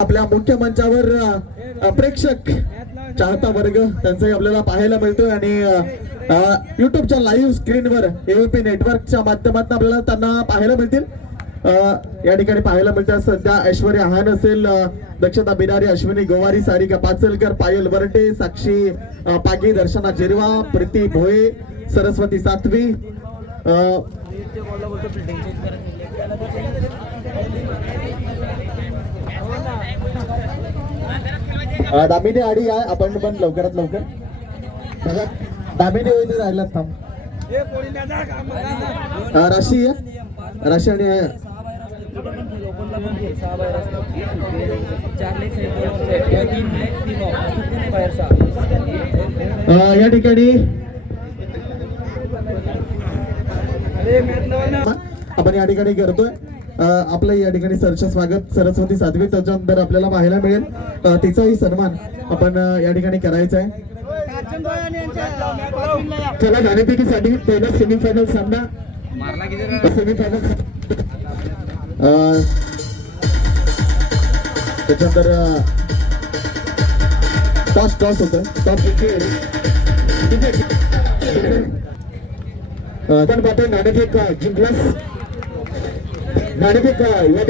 आपल्या मुख्य मंचावर प्रेक्षक चाहता वर्ग त्यांचाही आपल्याला पाहायला मिळतोय आणि युट्यूबच्या लाईव्ह स्क्रीनवर एओपी नेटवर्कच्या माध्यमातून आपल्याला त्यांना पाहायला मिळतील. या ठिकाणी पाहायला मिळतात सध्या ऐश्वर्या हान असेल, दक्षता बिरारी, अश्विनी गोवारी, सारिका पाचलकर, पायल वरटे, साक्षी पागी, दर्शना जिरवा, प्रीती भोये, सरस्वती सातवी, दामिनी आडी आहे. आपण पण लवकरात लवकर दामिनी होईल राहिला थांब. राशी आहे, राशी आणि या ठिकाणी आपण या ठिकाणी करतोय आपलं या ठिकाणी सरचं स्वागत. सरस्वती सातवी त्याच्यानंतर आपल्याला पाहायला मिळेल तिचाही सन्मान आपण या ठिकाणी करायचा आहे. चला नाणेफेकीसाठी पहिला सेमीफायनल सामना, सेमीफायनल त्याच्यानंतर टॉस होतं. टॉस आपण पाहतोय नाणेफेक जिंकलास, नाणेफेक